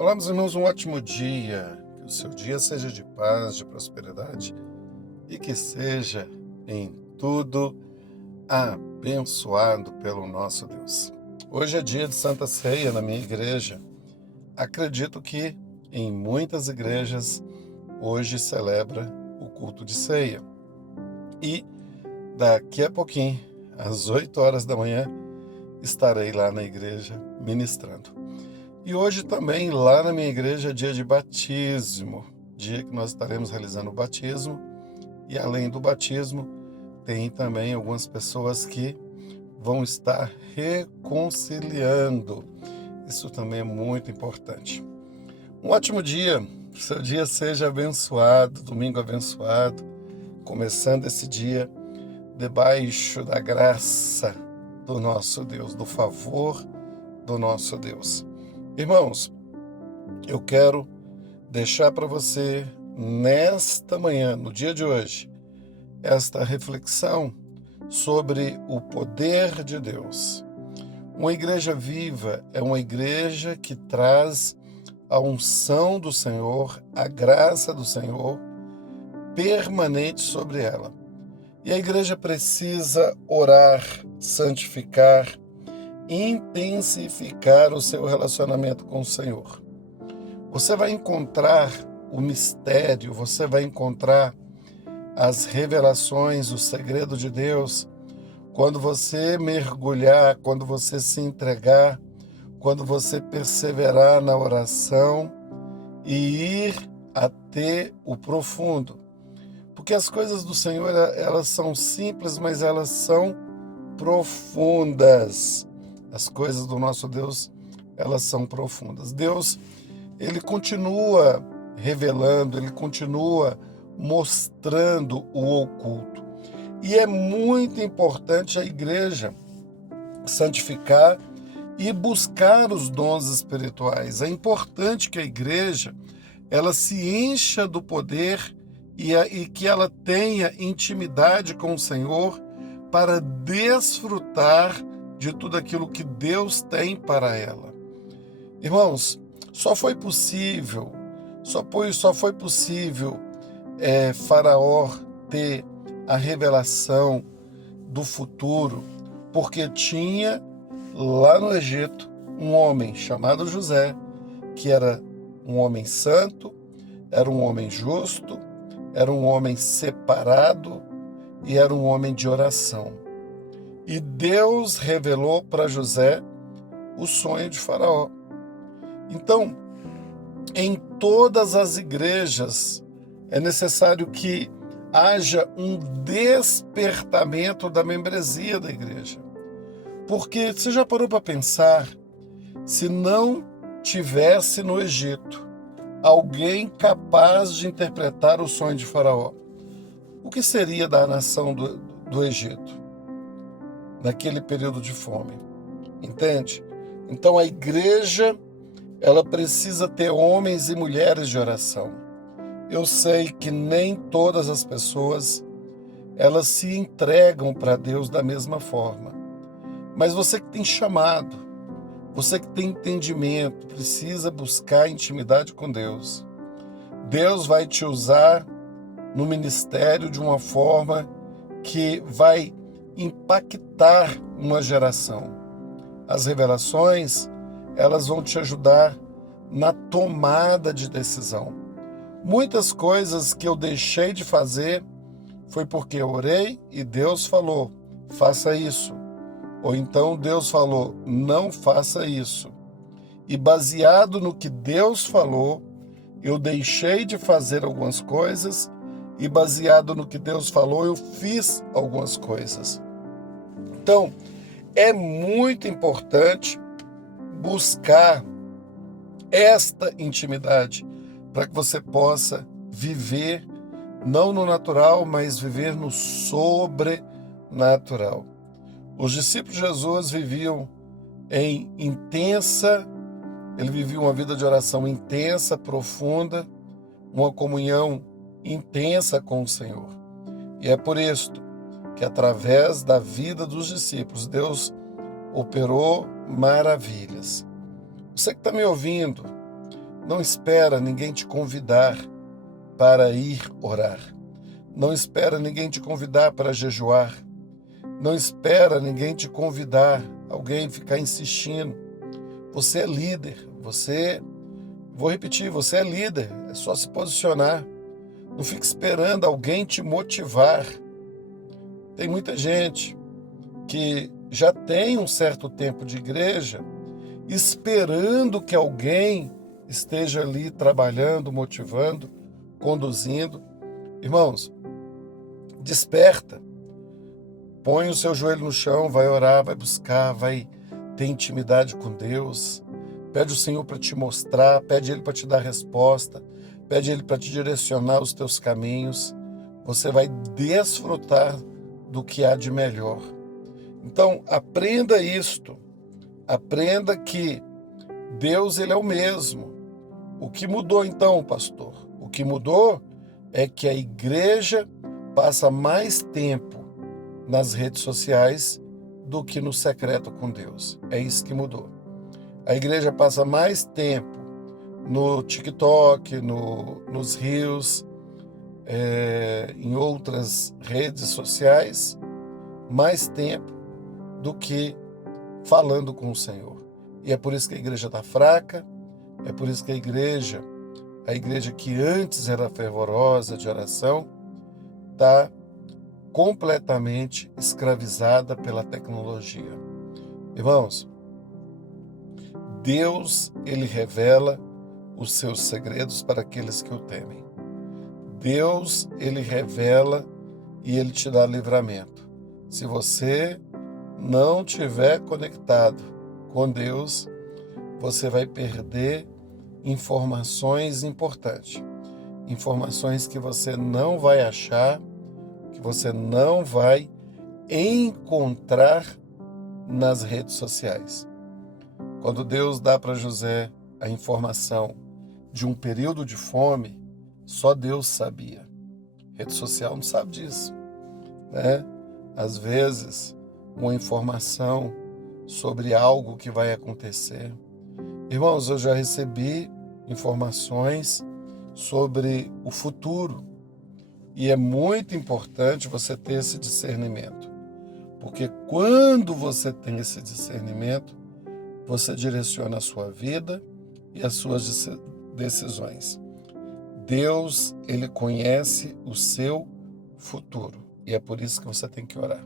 Olá, meus irmãos, um ótimo dia. Que o seu dia seja de paz, de prosperidade e que seja em tudo abençoado pelo nosso Deus. Hoje é dia de Santa Ceia na minha igreja. Acredito que em muitas igrejas hoje celebra o culto de ceia. E daqui a pouquinho, às 8 horas da manhã, estarei lá na igreja ministrando. E hoje também, lá na minha igreja, é dia de batismo, dia que nós estaremos realizando o batismo. E além do batismo, tem também algumas pessoas que vão estar reconciliando. Isso também é muito importante. Um ótimo dia, seu dia seja abençoado, domingo abençoado, começando esse dia debaixo da graça do nosso Deus, do favor do nosso Deus. Irmãos, eu quero deixar para você, nesta manhã, no dia de hoje, esta reflexão sobre o poder de Deus. Uma igreja viva é uma igreja que traz a unção do Senhor, a graça do Senhor permanente sobre ela. E a igreja precisa orar, santificar, intensificar o seu relacionamento com o Senhor. Você vai encontrar o mistério, você vai encontrar as revelações, o segredo de Deus, quando você mergulhar, quando você se entregar, quando você perseverar na oração e ir até o profundo. Porque as coisas do Senhor, elas são simples, mas elas são profundas. As coisas do nosso Deus, elas são profundas. Deus, ele continua revelando, ele continua mostrando o oculto. E é muito importante a igreja santificar e buscar os dons espirituais. É importante que a igreja ela se encha do poder e que ela tenha intimidade com o Senhor para desfrutar de tudo aquilo que Deus tem para ela. Irmãos, só foi possível Faraó ter a revelação do futuro porque tinha lá no Egito um homem chamado José, que era um homem santo, era um homem justo, era um homem separado e era um homem de oração. E Deus revelou para José o sonho de Faraó. Então, em todas as igrejas, é necessário que haja um despertamento da membresia da igreja. Porque você já parou para pensar, se não tivesse no Egito alguém capaz de interpretar o sonho de Faraó, o que seria da nação do Egito naquele período de fome? Entende? Então a igreja, ela precisa ter homens e mulheres de oração. Eu sei que nem todas as pessoas elas se entregam para Deus da mesma forma. Mas você que tem chamado, você que tem entendimento, precisa buscar intimidade com Deus. Deus vai te usar no ministério de uma forma que vai impactar uma geração. As revelações, elas vão te ajudar na tomada de decisão. Muitas coisas que eu deixei de fazer foi porque eu orei e Deus falou, faça isso. Ou então Deus falou, não faça isso. E baseado no que Deus falou, eu deixei de fazer algumas coisas e baseado no que Deus falou, eu fiz algumas coisas. Então, é muito importante buscar esta intimidade para que você possa viver, não no natural, mas viver no sobrenatural. Os discípulos de Jesus viviam ele vivia uma vida de oração intensa, profunda, uma comunhão intensa com o Senhor. E é por isso que através da vida dos discípulos, Deus operou maravilhas. Você que está me ouvindo, Não espera ninguém te convidar para ir orar. Não espera ninguém te convidar para jejuar. Não espera ninguém te convidar, alguém ficar insistindo. Você é líder, vou repetir, você é líder, é só se posicionar. Não fique esperando alguém te motivar. Tem muita gente que já tem um certo tempo de igreja, esperando que alguém esteja ali trabalhando, motivando, conduzindo. Irmãos, desperta. Põe o seu joelho no chão, vai orar, vai buscar, vai ter intimidade com Deus. Pede o Senhor para te mostrar, pede Ele para te dar resposta, pede Ele para te direcionar os teus caminhos. Você vai desfrutar do que há de melhor. Então, aprenda isto. Aprenda que Deus, Ele é o mesmo. O que mudou então, pastor? O que mudou é que a igreja passa mais tempo nas redes sociais do que no secreto com Deus. É isso que mudou. A igreja passa mais tempo no TikTok, nos Reels, em outras redes sociais, mais tempo do que falando com o Senhor. E é por isso que a igreja está fraca, é por isso que a igreja que antes era fervorosa de oração, está completamente escravizada pela tecnologia. Irmãos, Deus, Ele revela os seus segredos para aqueles que o temem. Deus, Ele revela e Ele te dá livramento. Se você não estiver conectado com Deus, você vai perder informações importantes. Informações que você não vai achar, que você não vai encontrar nas redes sociais. Quando Deus dá para José a informação de um período de fome, só Deus sabia. Rede social não sabe disso, né? Às vezes, uma informação sobre algo que vai acontecer. Irmãos, eu já recebi informações sobre o futuro. E é muito importante você ter esse discernimento. Porque quando você tem esse discernimento, você direciona a sua vida e as suas decisões. Deus, Ele conhece o seu futuro. E é por isso que você tem que orar.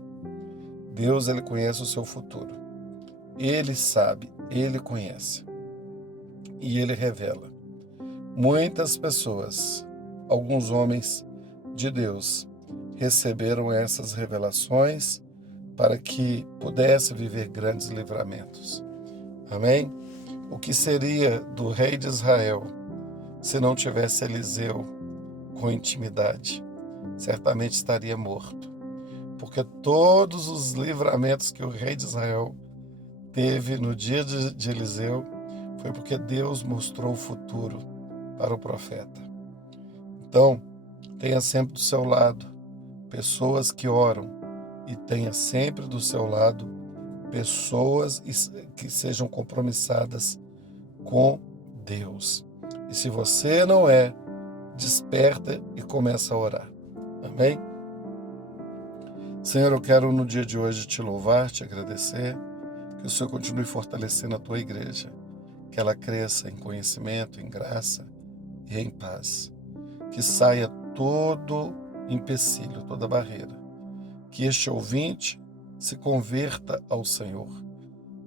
Deus, Ele conhece o seu futuro. Ele sabe, Ele conhece. E Ele revela. Muitas pessoas, alguns homens de Deus, receberam essas revelações para que pudesse viver grandes livramentos. Amém? O que seria do rei de Israel se não tivesse Eliseu com intimidade? Certamente estaria morto. Porque todos os livramentos que o rei de Israel teve no dia de Eliseu foi porque Deus mostrou o futuro para o profeta. Então, tenha sempre do seu lado pessoas que oram e tenha sempre do seu lado pessoas que sejam compromissadas com Deus. E se você não é, desperta e começa a orar. Amém? Senhor, eu quero no dia de hoje te louvar, te agradecer, que o Senhor continue fortalecendo a tua igreja, que ela cresça em conhecimento, em graça e em paz. Que saia todo empecilho, toda barreira. Que este ouvinte se converta ao Senhor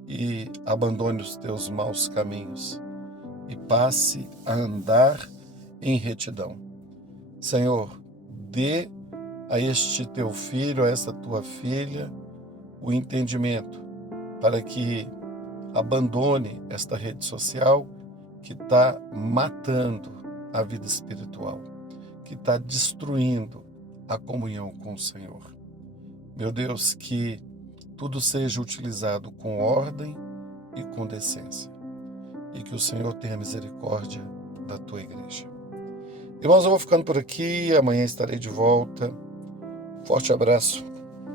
e abandone os teus maus caminhos e passe a andar em retidão. Senhor, dê a este teu filho, a esta tua filha, o entendimento para que abandone esta rede social que está matando a vida espiritual, que está destruindo a comunhão com o Senhor. Meu Deus, que tudo seja utilizado com ordem e com decência. E que o Senhor tenha misericórdia da tua igreja. Irmãos, eu vou ficando por aqui, amanhã estarei de volta. Forte abraço.